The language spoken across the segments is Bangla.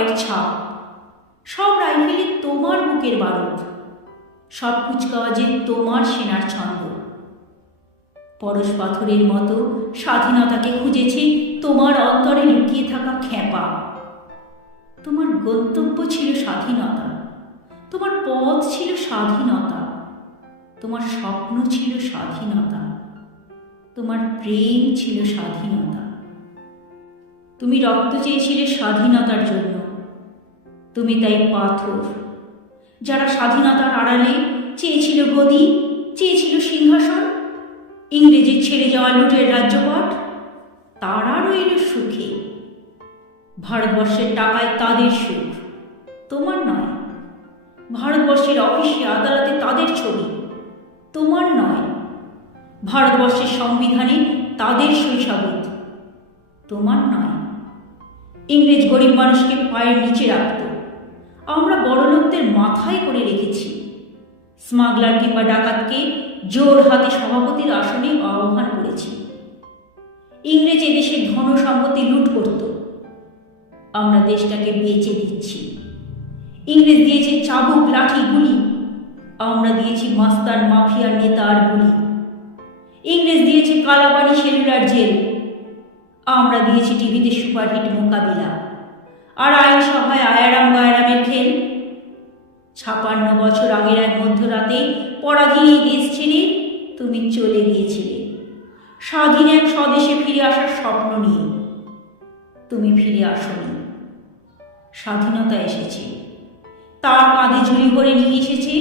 পায়ের ছাপ। সব রাইফেলে তোমার বুকের বারুদ। সব কুচকাওয়াজে তোমার সেনার ছন্দ। পরশ পাথরের মতো স্বাধীনতাকে খুঁজেছে তোমার অন্তরে লুকিয়ে থাকা খ্যাপা। তোমার গন্তব্য ছিল স্বাধীনতা। তোমার পথ ছিল স্বাধীনতা। তোমার স্বপ্ন ছিল স্বাধীনতা। তোমার প্রেম ছিল স্বাধীনতা। তুমি রক্ত চেয়েছিলে স্বাধীনতার জন্য। তুমি তাই পাথর। যারা স্বাধীনতার আড়ালে চেয়েছিল গদি, চেয়েছিল সিংহাসন, ইংরেজি ছেড়ে যাওয়া লুটের রাজ্যপাট, তারা রইল সুখে। ভারতবর্ষের টাকায় তাদের সুখ, তোমার নয়। ভারতবর্ষের অফিসে আদালতে তাদের ছবি, তোমার নয়। ভারতবর্ষের সংবিধানে তাদের শৈশবত তোমার নয়। ইংরেজ গরিব মানুষকে পায়ের নিচে রাখত। আমরা বড়লোকদের মাথায় করে রেখেছি। স্মাগলার কিংবা ডাকাতকে জোর হাতে সভাপতির আসনে আহ্বান করেছি। ইংরেজ ধন সম্পত্তি লুট করত। আমরা দেশটাকে বেচে দিচ্ছি। ইংরেজ দিয়েছে চাবুক, লাঠি, গুলি। আমরা দিয়েছি মাস্তান মাফিয়ার নেতার গুলি। ইংরেজ দিয়েছে কালাবাড়ি সেলুলার জেল। আমরা দিয়েছি টিভিতে সুপারহিট মোকাবিলা। আর আইনসভায় আয়ারাম গায়ারামের খেল। ছাপান্ন বছর আগের এক মধ্যরাতে পরাধীন দেশ ছেড়ে তুমি চলে গিয়েছিলে। স্বাধীন এক স্বদেশে ফিরে আসার স্বপ্ন নিয়ে তুমি ফিরে আসনি। স্বাধীনতা এসেছে। তার কাঁধে ঝুলি ভরে নিয়ে এসেছে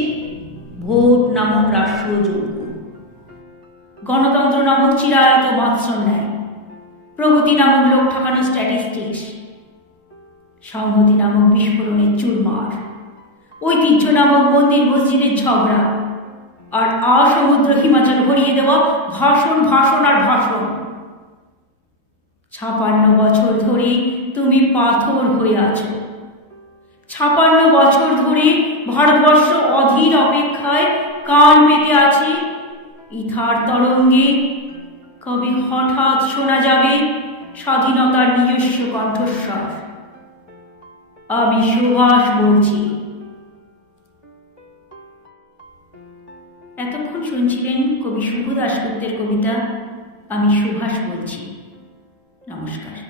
ভোট নামক রাষ্ট্রীয় রাষ্ট্রযজ্ঞ গণতন্ত্র নামক চিরায়ত মাৎসন্যায় প্রগতি নামক লোক ঠকানো স্ট্যাটিস্টিক্স সংহতি নামক বিস্ফোরণের চুরমার। ঐতিহ্য নামক মন্দির মসজিদের ঝগড়া। আর আসমুদ্র হিমাচল ভরিয়ে দেওয়া ভাষণ ভাষণ আর ভাষণ। ছাপান্ন বছর ধরে তুমি পাথর হয়ে আছো। ছাপান্ন বছর ধরে ভারতবর্ষ অধীর অপেক্ষায় কান পেতে আছে ইথার তরঙ্গে। কবে হঠাৎ শোনা যাবে স্বাধীনতার নিজস্ব কণ্ঠস্বর? আমি সুভাষ বলছি এতক্ষণ শুনছিলেন কবি শুভ দাশগুপ্তের কবিতা আমি সুভাষ বলছি। নমস্কার।